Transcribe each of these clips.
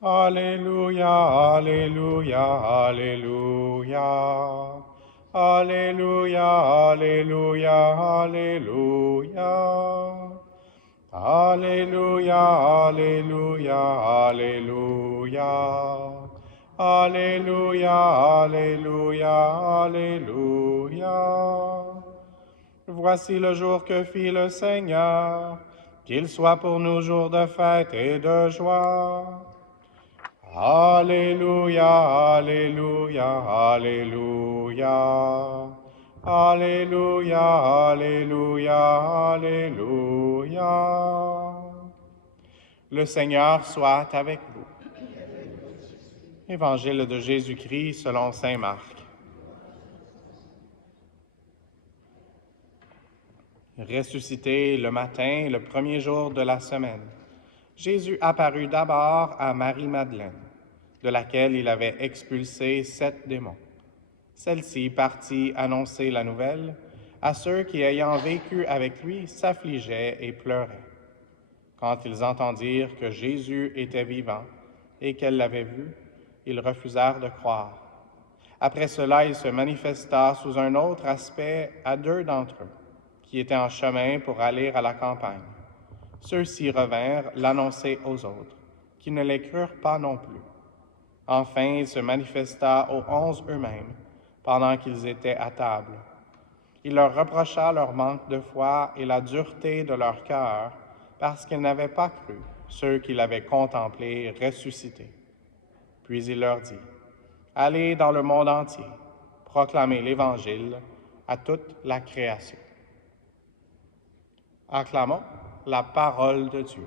Alléluia, Alléluia, Alléluia. Alléluia, Alléluia, Alléluia. Alléluia, Alléluia, Alléluia. Alléluia, Alléluia, Alléluia. Voici le jour que fit le Seigneur, qu'il soit pour nous jour de fête et de joie. Alléluia, Alléluia, Alléluia. Alléluia, Alléluia, Alléluia. Le Seigneur soit avec vous. Évangile de Jésus-Christ selon saint Marc. Ressuscité le matin, le premier jour de la semaine, Jésus apparut d'abord à Marie-Madeleine, de laquelle il avait expulsé 7 démons. Celle-ci partit annoncer la nouvelle à ceux qui, ayant vécu avec lui, s'affligeaient et pleuraient. Quand ils entendirent que Jésus était vivant et qu'elle l'avait vu, ils refusèrent de croire. Après cela, il se manifesta sous un autre aspect à 2 d'entre eux, qui étaient en chemin pour aller à la campagne. Ceux-ci revinrent l'annoncer aux autres, qui ne les crurent pas non plus. Enfin, il se manifesta aux 11 eux-mêmes, pendant qu'ils étaient à table. Il leur reprocha leur manque de foi et la dureté de leur cœur, parce qu'ils n'avaient pas cru ceux qui l'avaient contemplé ressuscité. Puis il leur dit, « Allez dans le monde entier, proclamez l'Évangile à toute la création. » Acclamons la parole de Dieu.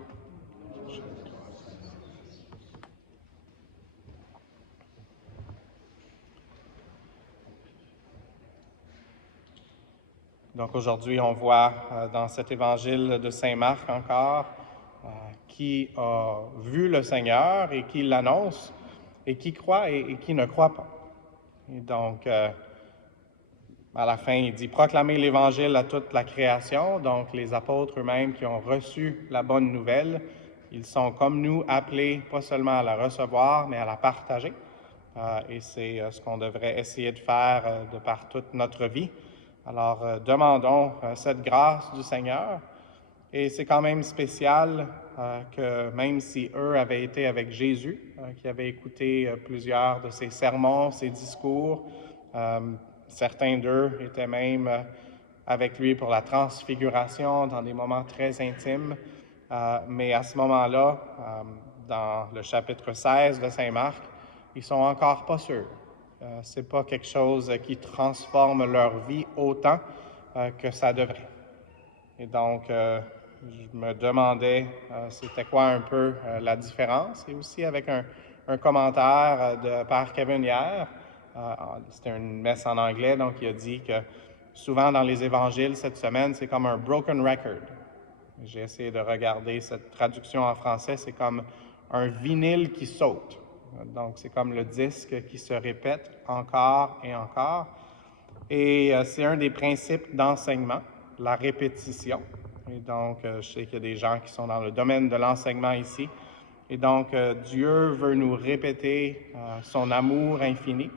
Donc aujourd'hui, on voit dans cet évangile de Saint Marc encore qui a vu le Seigneur et qui l'annonce et qui croit et qui ne croit pas. Et donc, à la fin, il dit « Proclamez l'Évangile à toute la création ». Donc, les apôtres eux-mêmes qui ont reçu la bonne nouvelle, ils sont comme nous appelés pas seulement à la recevoir, mais à la partager. Et c'est ce qu'on devrait essayer de faire de par toute notre vie. Alors, demandons cette grâce du Seigneur. Et c'est quand même spécial que même si eux avaient été avec Jésus, qui avaient écouté plusieurs de ses sermons, ses discours, certains d'eux étaient même avec lui pour la transfiguration dans des moments très intimes. Mais à ce moment-là, dans le chapitre 16 de Saint Marc, ils sont encore pas sûrs. C'est pas quelque chose qui transforme leur vie autant que ça devrait. Et donc, je me demandais c'était quoi un peu la différence. Et aussi avec un commentaire de Père Kevin hier, c'était une messe en anglais, donc il a dit que souvent dans les évangiles cette semaine, c'est comme un broken record. J'ai essayé de regarder cette traduction en français, c'est comme un vinyle qui saute. Donc, c'est comme le disque qui se répète encore et encore. Et c'est un des principes d'enseignement, la répétition. Et donc, je sais qu'il y a des gens qui sont dans le domaine de l'enseignement ici. Et donc, Dieu veut nous répéter son amour infini.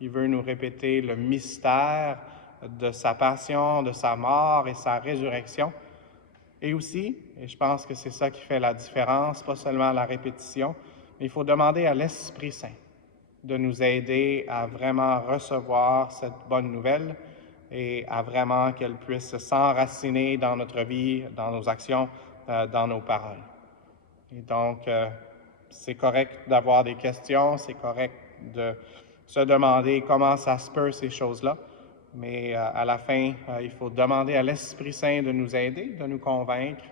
Il veut nous répéter le mystère de sa passion, de sa mort et sa résurrection. Et aussi, et je pense que c'est ça qui fait la différence, pas seulement la répétition, mais il faut demander à l'Esprit Saint de nous aider à vraiment recevoir cette bonne nouvelle et à vraiment qu'elle puisse s'enraciner dans notre vie, dans nos actions, dans nos paroles. Et donc, c'est correct d'avoir des questions, c'est correct de se demander comment ça se peut, ces choses-là, mais à la fin, il faut demander à l'Esprit Saint de nous aider, de nous convaincre.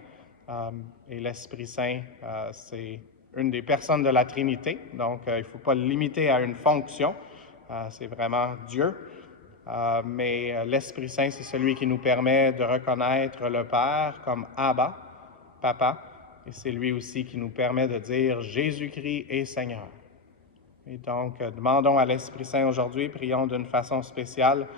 Et l'Esprit Saint, c'est une des personnes de la Trinité, donc il ne faut pas le limiter à une fonction, c'est vraiment Dieu. Mais l'Esprit Saint, c'est celui qui nous permet de reconnaître le Père comme Abba, Papa, et c'est lui aussi qui nous permet de dire Jésus-Christ est Seigneur. Et donc, demandons à l'Esprit Saint aujourd'hui, prions d'une façon spéciale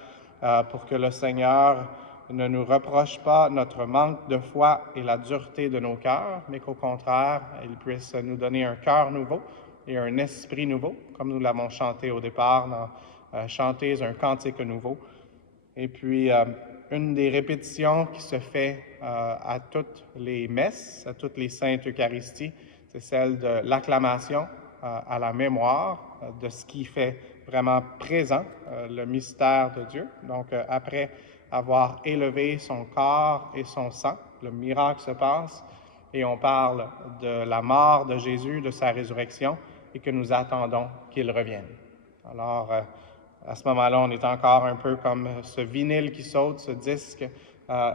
pour que le Seigneur ne nous reproche pas notre manque de foi et la dureté de nos cœurs, mais qu'au contraire, il puisse nous donner un cœur nouveau et un esprit nouveau, comme nous l'avons chanté au départ dans Chantez un cantique nouveau. Et puis, une des répétitions qui se fait à toutes les messes, à toutes les saintes Eucharisties, c'est celle de l'acclamation à la mémoire de ce qui fait vraiment présent le mystère de Dieu. Donc, après avoir élevé son corps et son sang, le miracle se passe et on parle de la mort de Jésus, de sa résurrection et que nous attendons qu'il revienne. Alors, à ce moment-là, on est encore un peu comme ce vinyle qui saute, ce disque,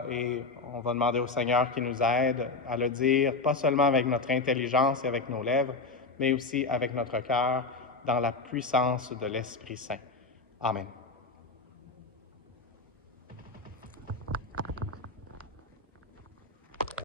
et on va demander au Seigneur qui nous aide à le dire, pas seulement avec notre intelligence et avec nos lèvres, mais aussi avec notre cœur, dans la puissance de l'Esprit Saint. Amen.